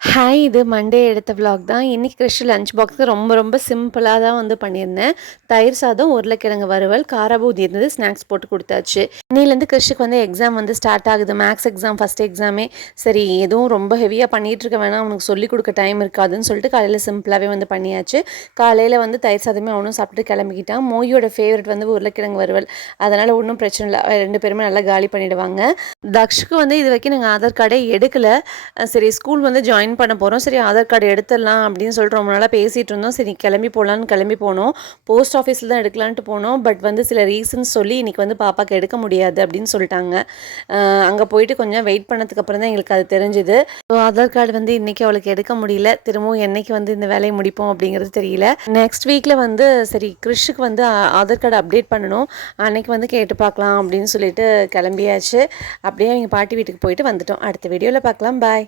Hi இது Monday எடுத்த vlog தான். இன்னைக்கு கிறிஷ் லஞ்ச் பாக்ஸுக்கு ரொம்ப சிம்பிளாக தான் வந்து பண்ணியிருந்தேன். தயிர் சாதம், உருளைக்கிழங்கு வறுவல், காராபூதி இருந்தது, ஸ்நாக்ஸ் போட்டு கொடுத்தாச்சு. இன்னிலேருந்து கிறிஷுக்கு வந்து எக்ஸாம் வந்து ஸ்டார்ட் ஆகுது. மேக்ஸ் எக்ஸாம் ஃபஸ்ட் எக்ஸாமே. சரி எதுவும் ரொம்ப ஹெவியாக பண்ணிகிட்டு இருக்க வேணாம், அவனுக்கு சொல்லிக் கொடுக்க டைம் இருக்காதுன்னு சொல்லிட்டு காலையில் சிம்பிளாகவே வந்து பண்ணியாச்சு. காலையில் வந்து தயிர் சாதமே அவனும் சாப்பிட்டு கிளம்பிக்கிட்டான். மோயோட ஃபேவரட் வந்து உருளைக்கிழங்கு வறுவல், அதனால் ஒன்றும் பிரச்சனை இல்லை, 2 பேருமே நல்லா காலி பண்ணிவிடுவாங்க. தக்ஷுக்கு வந்து இது வரைக்கும் நாங்கள் ஆதார் கார்டே எடுக்கலை. சரி ஸ்கூல் வந்து ஜாயின் பண்ண போகிறோம், சரி ஆதார் கார்டு எடுத்துடலாம் அப்படின்னு சொல்லிட்டு ரொம்ப நாளாக பேசிகிட்டு இருந்தோம். சரி கிளம்பி போனோம். போஸ்ட் ஆஃபீஸில் தான் எடுக்கலான்ட்டு போனோம். பட் வந்து சில ரீசன்ஸ் சொல்லி இன்றைக்கி வந்து பாப்பாவுக்கு எடுக்க முடியாது அப்படின்னு சொல்லிட்டாங்க. அங்கே போயிட்டு கொஞ்சம் வெயிட் பண்ணதுக்கு அப்புறம் தான் எங்களுக்கு அது தெரிஞ்சுது. ஸோ ஆதார் கார்டு வந்து இன்றைக்கி அவளுக்கு எடுக்க முடியல. திரும்பவும் என்னைக்கு வந்து இந்த வேலையை முடிப்போம் அப்படிங்கிறது தெரியல. நெக்ஸ்ட் வீக்கில் வந்து சரி கிறிஷுக்கு வந்து ஆதார் கார்டு அப்டேட் பண்ணணும், அன்னைக்கு வந்து கேட்டு பார்க்கலாம் அப்படின்னு சொல்லிட்டு கிளம்பியாச்சு. அப்படியே எங்கள் பாட்டி வீட்டுக்கு போயிட்டு வந்துட்டோம். அடுத்த வீடியோவில் பார்க்கலாம். பாய்.